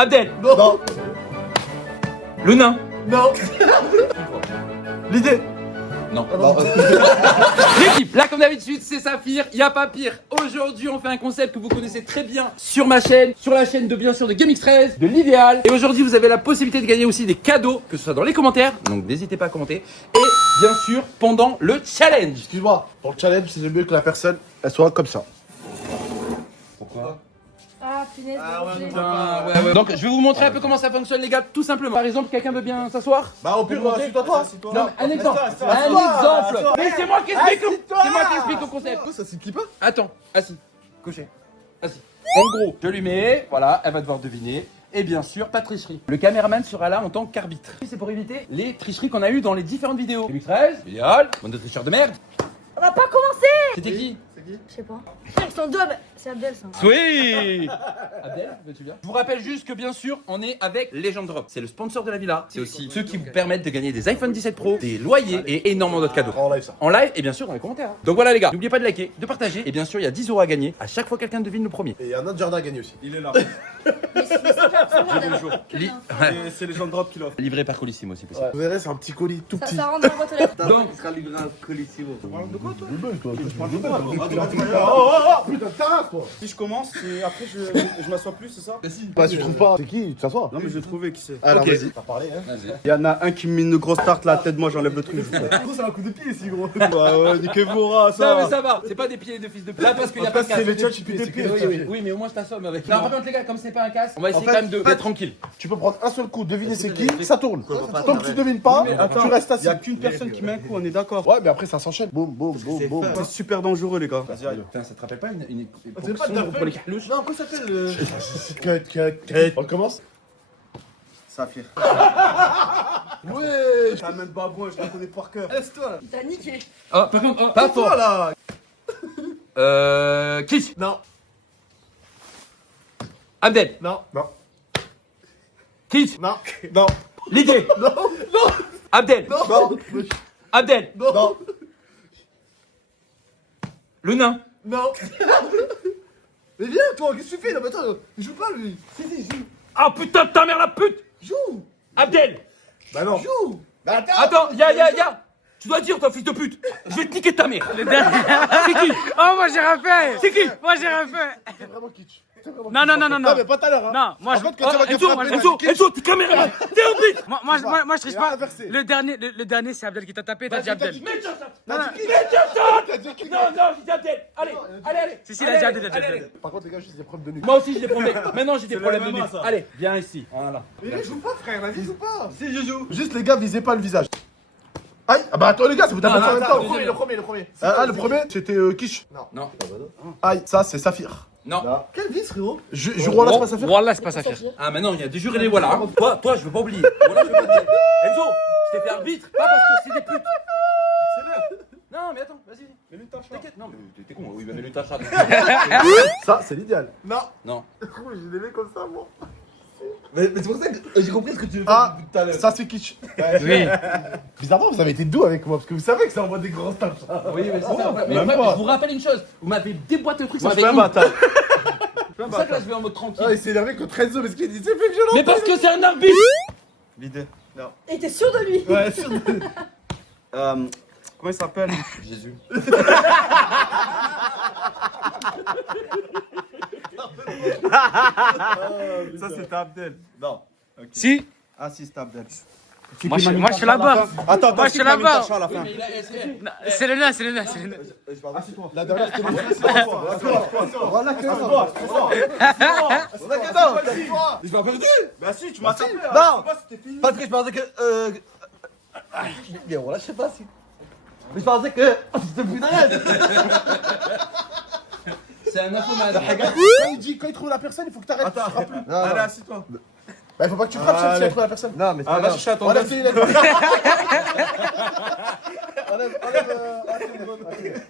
Abdel. Non. Le nain. Non. L'idée. Non. Non. L'équipe, là comme d'habitude c'est Saphir, y a pas pire. Aujourd'hui on fait un concept que vous connaissez très bien sur ma chaîne, sur la chaîne de bien sûr de GameX13, de l'Idéal. Et aujourd'hui vous avez la possibilité de gagner aussi des cadeaux, que ce soit dans les commentaires, donc n'hésitez pas à commenter. Et bien sûr pendant le challenge. Excuse-moi, pour le challenge, c'est mieux que la personne, elle soit comme ça. Pourquoi? Ah, punaise. désolé. Ouais. Donc je vais vous montrer un peu comment ça fonctionne les gars, tout simplement. Par exemple, quelqu'un veut bien s'asseoir? Bah au pire, assis-toi toi. Non, un exemple. Un exemple. Mais c'est moi qui explique. C'est moi qui explique au concept. Ça c'est pas. Attends, assis. Couché. Assis. En gros, je lui mets, voilà, elle va devoir deviner. Et bien sûr, pas de tricherie. Le caméraman sera là en tant qu'arbitre. C'est pour éviter les tricheries qu'on a eues dans les différentes vidéos. GameX13, Idéal, bande de tricheurs de merde. On va pas commencer. C'était qui? Je sais pas. Ils sont deux. C'est Abdel ça. Oui. Abdel, veux-tu bien? Je vous rappelle juste que bien sûr, on est avec Legend Drop. C'est le sponsor de la villa. C'est aussi ceux qui vous permettent de gagner des iPhone 17 Pro, des loyers et énormément d'autres cadeaux. En live ça. En live et bien sûr dans les commentaires. Donc voilà les gars, n'oubliez pas de liker, de partager et bien sûr il y a 10 € à gagner à chaque fois que quelqu'un devine le premier. Et il y a un autre jardin à gagner aussi. Il est là. Mais c'est absolument le jour. Li- Et c'est les gens de drop qui l'offrent. Livré par Colissimo si possible. Vous verrez, c'est un petit colis tout petit. ça rentre dans la boîte aux lettres. Donc, sera livré un colissimo. Putain, t'arrases toi. Si je commence, et après je m'assois plus, c'est ça? Bah si tu trouves pas, c'est qui? Tu t'assois. Non mais j'ai trouvé qui c'est. Alors Ok. vas-y. T'as parlé hein. Il y en a un qui me met une grosse tarte la tête, moi j'enlève le truc. Gros, c'est un coup de pied ici gros. Ouais, niquez-vous, ça. non mais ça va, c'est pas des pieds de fils de pute. Là parce qu'il y a En pas fait, de c'est casse. les tchatchs qui piquent des pieds. Oui, mais au moins je t'assomme avec. Non par contre les gars, comme c'est pas un casse, on va essayer fait, quand même d'être tranquille. Tu peux prendre un seul coup, deviner c'est qui, ça tourne. pas Tant que tu devines pas, Attends, tu restes il assis. y a qu'une personne qui met un coup, on est d'accord. Ouais, mais après ça s'enchaîne. Boum, boum, boum, boum. C'est super dangereux les gars. Putain, ça te rappelle pas une pas de la pour les cartouches? Non, comment ça s'appelle Cut. On commence. Saphir. Ouais. T'as même pas bon, je la connais par cœur. Laisse-toi là. Il t'a niqué. Oh, par contre, pas Toi fort. là. Qui? Non. Abdel. Non. Non. Qui? Non. Non. L'idée. Non. Non. Abdel. Non. Abdel. Non. Le nain. Non. Mais viens toi, qu'est-ce que tu fais là? Mais attends, il joue pas lui. Si, joue. Ah putain de ta mère la pute. Joue. Abdel. Bah non. Joue. Bah attends. Attends, ya. Tu dois dire toi fils de pute. Je vais te niquer ta mère. C'est qui? Oh, moi j'ai rien fait! C'est qui? Moi j'ai rien fait! C'est vraiment kitsch. C'est vraiment Non, kitsch. non, non, non, Non, non. mais pas tout à l'heure. Hein. Non, moi je. Par contre, quand tu vas Enzo, frapper, Enzo, t'es caméraman. T'es arbitre. Moi je triche Il a pas. inversé. Le dernier c'est Abdel qui t'a tapé, t'as dit Abdel. Mets ça. Non, non. T'as dit qui? Non, j'ai dit Abdel. Allez. Si, il a dit Abdel, il a dit Abdel. Par contre, les gars, j'ai des problèmes de nuit. Moi aussi j'ai des problèmes. Maintenant j'ai des le problèmes de MMA, nuit. ça. Allez, viens ici. Voilà. Mais là, joue pas, frère. La vie joue pas. Si je joue. Juste, les gars, visez pas le visage. Aïe. Ah bah attends, les gars, ça vous tape Non, en même temps. attends, Le premier. Ah, le premier, c'était Kish. Non. Aïe, ça, c'est Saphir. Non. Quelle vis, frérot? Jure, là, c'est pas Saphir. Wallah, c'est pas Saphir. Ah maintenant il y a des jurés les voilà. Hein. Toi je veux pas oublier. Voilà, je veux pas oublier. Enzo, je t'ai fait arbitre, pas parce que c'est des putes. Non mais attends, vas-y. Mais lui t'as chaud. T'inquiète. Non mais t'es con. Oui, mais lui ta chatte. Ça, c'est l'idéal. Non. Non. Je l'ai mis comme ça, moi. Mais c'est pour ça que j'ai compris ce que tu veux Ah, faire tout à l'heure. ça, c'est Kish. Oui. Bizarrement, vous avez été doux avec moi parce que vous savez que ça envoie des grands stars. Oui, mais c'est ça. Mais même après, pas. je vous rappelle une chose. Vous m'avez déboîté le truc. Moi Ça je fait fais un honte. bâtard. C'est pour ça que là je vais en mode tranquille. Ah, il s'est énervé contre Renzo parce qu'il dit c'est fait violent. Mais parce que c'est un arbitre. L'idée. Et t'es sûr de lui? Ouais, sûr. Comment il s'appelle? Jésus. Ça c'était Abdel. Non. Si? Ah si c'était Abdel. Moi je suis là-bas. Attends, Moi, je suis là-bas. à la fin. Non, c'est le nain, c'est le nain. La dernière, c'était moi. Voilà que ça. Je m'as perdu. Bah si, tu m'as tapé. Non. C'était fini. Parce que je pensais que. Mais voilà, je sais pas si. Mais je pensais que. Oh, c'était plus d'arrêt. C'est un infomane. Quand il trouve la personne, il faut que t'arrêtes. Attends, Tu frappes plus. allez, assis-toi. Bah, il faut pas que tu frappes si elle trouve la personne. Non, mais c'est Ah, pas va grave. chercher à ton Enlève gosse. tes lunettes. Enlève tes lunettes.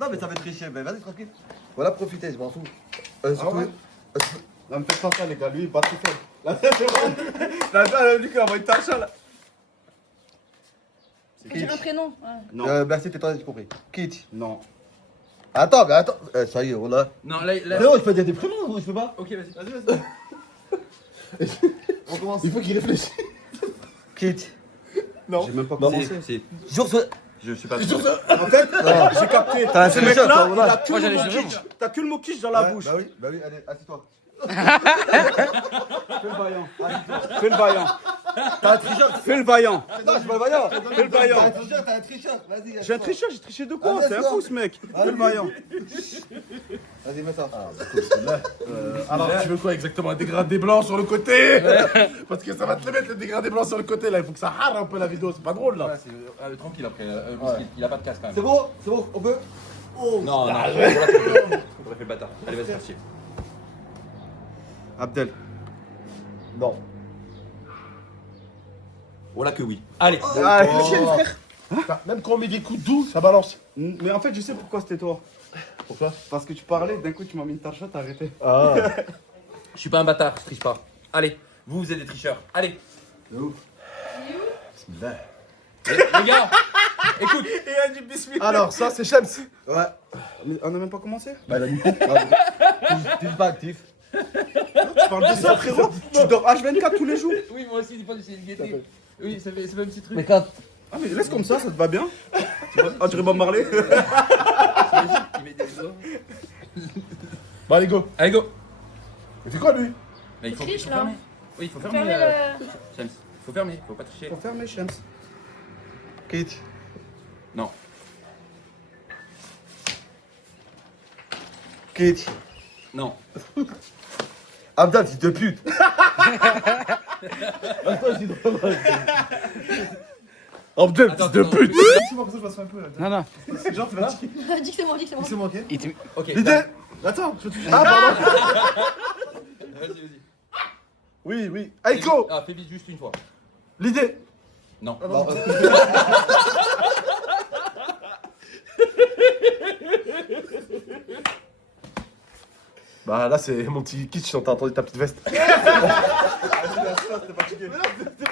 Non, mais ça va tricher. Mais vas-y, tranquille. Voilà, profitez, je m'en fous. Surtout. ouais. Non, me faites pas ça, les gars. Lui, il bat tout seul. Là, c'est bon. Là, elle a dit qu'il a envoyé ta chat là. Faut dire un prénom. Ouais. Non. Merci, tais-toi, j'ai compris. Kitty. Non. Attends, mais attends. Ça y est, voilà. Non, là. Frérot, je peux dire des prénoms ou je peux pas? Ok, vas-y. On commence. Il faut qu'il réfléchisse. Quitte. Non. J'ai même pas Non. commencé. Jure ce. Je suis pas C'est sûr sûr. ça. En fait, j'ai capté. T'as un Ce tricheur, mec-là, toi, il voilà. a que Moi, le j'allais mot dire quiche. T'as que le mot quiche dans la bouche. Bah oui, allez, assis-toi. Fais le vaillant. Fais le vaillant. T'as un tricheur. Fais le vaillant. Non, je suis pas le vaillant. Fais le vaillant. T'as un tricheur. Vas-y. J'ai un tricheur, j'ai triché de quoi? Ah, C'est un d'accord. fou ce mec. Fais le vaillant. Vas-y, mets ça. Alors, tu veux quoi exactement? Un dégradé blanc sur le côté. Parce que ça va te le mettre le dégradé blanc sur le côté là. Il faut que ça rare un peu la vidéo. C'est pas drôle là. Tranquille après, Ouais. il a pas de casque quand même. C'est bon, on peut. Non, non, on aurait fait le bâtard. Allez, vas-y, merci. Abdel. Non. Oh là que oui. Allez. Ah, Enfin, même quand on met des coups doux, ça balance. Mais en fait, je sais pourquoi c'était toi. Pourquoi? Parce que tu parlais, d'un coup, tu m'as mis une tarcha, t'as arrêté. Ah. Je suis pas un bâtard, je triche pas. Allez, vous êtes des tricheurs. Allez. Bismillah. Les gars, écoute. Alors, ça, c'est Shams. Ouais. Mais on n'a même pas commencé. Bah, il a dit. T'es pas actif. Tu parles de ça, frérot. Tu dors H24 tous les jours. Oui, moi aussi, des fois, j'essaie de guetter. Oui, ça fait un petit truc. Mais quand. Ah, mais laisse comme ça te va bien. Ah, tu Bob Marley. Il met des doigts. Bah, allez, go. Allez, go. Mais c'est quoi lui? Mais il faut Triche, là. fermer. Oui, il faut fermer. Fermez le. James, faut fermer, faut pas tricher. Faut fermer, Shams. Quitte. Non. Quitte. Non. Abdel, fils de pute. Abdel, Attends, fils de attends, pute. attends. Moi, comme ça, je passe un peu là. Non, non. Genre, tu vas dire. Dis que c'est moi, dis que c'est moi. C'est moi, ok? Ok. L'idée. Attends, je touche. Ah, pardon. Vas-y. Oui, oui. Allez, go. Ah, fais vite juste une fois. L'idée. Non. Non. Bah, là, c'est mon petit kitsch, t'as entendu ta petite veste. C'était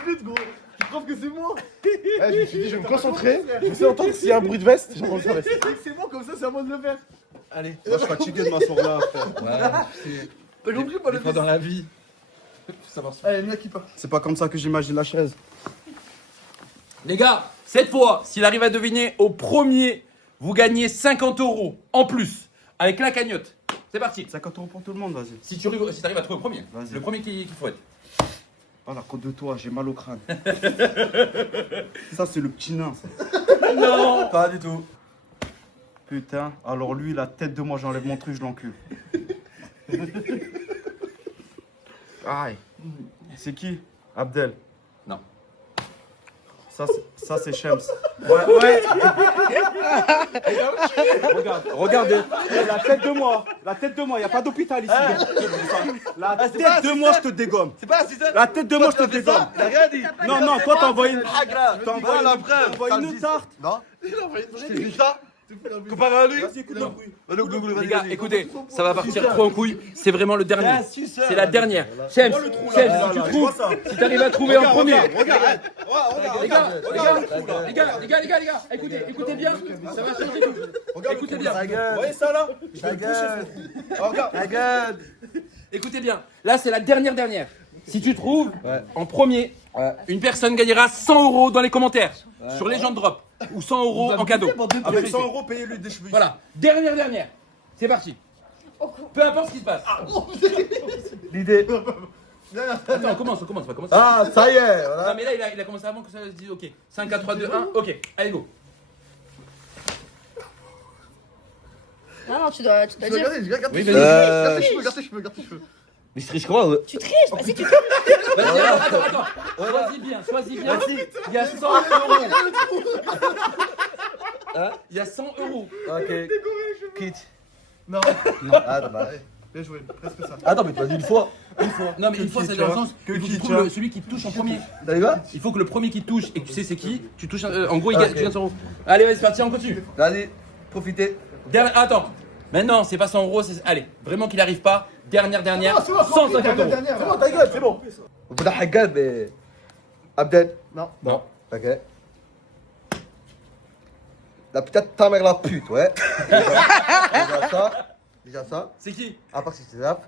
pute, gros. Tu trouves que c'est moi? Je me suis dit, je vais me concentrer. Je vais entendre s'il y a un bruit de veste. Je prends sa veste. C'est bon, comme ça, c'est à moi de le faire. Allez. Moi, je suis fatigué de m'asseoir là, frère. T'as compris ou pas le Des fois dans la vie. Ça marche. Allez, mets qui pas. C'est pas comme ça que j'imagine la chaise. Les gars, cette fois, s'il arrive à deviner au premier, vous gagnez 50 € en plus avec la cagnotte. C'est parti. 50 € pour tout le monde, vas-y. Si tu arrives à trouver au premier, Vas-y. le premier qu'il faut être. Oh, la côte de toi, j'ai mal au crâne. Ça, c'est le petit nain. ça. Non. Pas du tout. Putain, alors lui, la tête de moi, j'enlève mon truc, je l'encule. Aïe. C'est qui? Abdel. Non. Ça c'est Shams. Ouais. Regardez. La tête de moi, il n'y a pas d'hôpital ici. La tête de moi, je te dégomme. C'est pas assistant. La tête de moi, je te dégomme. Il a rien dit. Non, toi, t'as envoyé une... Ah, grave. T'as envoyé la une- preuve. t'as envoyé une tarte. Non. Il a envoyé une Je t'ai dit ça. Comparé à lui. Vas-y, écoute le bruit. Les gars, écoutez, ça va partir trop en couille. C'est vraiment le dernier. C'est la dernière. Shams, si tu trouves, si t'arrives à trouver en premier. Les gars, écoutez bien. Ça va changer tout. Écoutez bien. Vous voyez ça là? Je vais le coucher, Regarde. Regarde. Écoutez bien. Là, c'est la dernière. Si tu trouves en premier, une personne gagnera 100 € dans les commentaires sur Legend Drop ou 100 € en cadeau. Avec 100 € payez-lui des cheveux. Voilà, dernière. C'est parti. Peu importe ce qui se passe. L'idée. Attends, on commence, on va commencer. Ah, ça y est. Voilà. Non mais là il a commencé avant que ça se dise ok. 5, 4, 3, 2, 1, ok, allez go. Non, tu dois Tu dire. regardes tes Oui, cheveux. vas-y. Regarde tes cheveux. Mais je triche quoi? Tu triches, vas-y, tu triches. Vas-y, attends. Choisis bien. Il y a 100 €. Il y a 100 €. Ok. Quitte. Non. Ah, bah. Bien joué, presque ça. Attends, mais tu as dit une fois. Non mais une fois c'est dans le sens que tu trouves celui qui touche en premier. T'as vu quoi? Il faut que le premier qui touche et que tu sais c'est qui, tu touches en gros il gagne, tu gagnes 100 €. Allez vas-y c'est parti, on continue. Allez, profitez. Attends. Maintenant c'est pas 100 €, c'est allez, vraiment qu'il arrive pas. Dernière, C'est bon, 150 €. C'est bon, ta gueule, c'est bon. Vous pouvez la haggad, mais. Abdel. Non. Ok. La putain de ta mère la pute, ouais. Déjà ça. C'est qui? À part si c'est ça.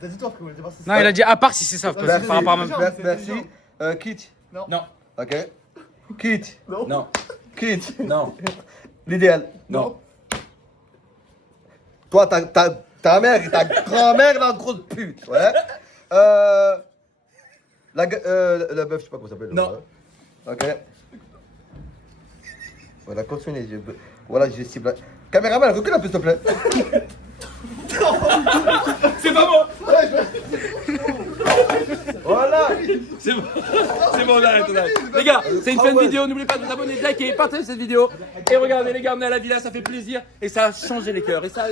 T'as dit toi, frérot, dis-moi si c'est Non, il a dit à part si c'est ça, par rapport à même. Merci. Kit. Non. Ok. Kit. Non. Kit. Non. L'idéal. Non. Toi, ta mère et ta grand-mère, la grosse pute. Ouais. La meuf, je sais pas comment ça s'appelle. Non. Ok. Voilà, continuez. Voilà, j'ai ciblé. Caméraman, recule un peu, s'il te plaît. C'est pas bon. Voilà. C'est bon. C'est bon, on arrête, on arrête. Les gars, c'est une fin de vidéo. N'oubliez pas de vous abonner, de liker et partager cette vidéo. Et regardez, les gars, on est à la villa, ça fait plaisir. Et ça a changé les cœurs. Et ça a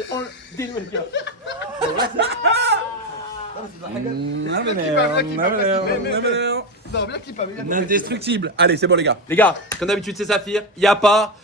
dénoué les cœurs. Indestructible. Allez, c'est bon, les gars. Les gars, comme d'habitude, c'est Saphir. Y a pas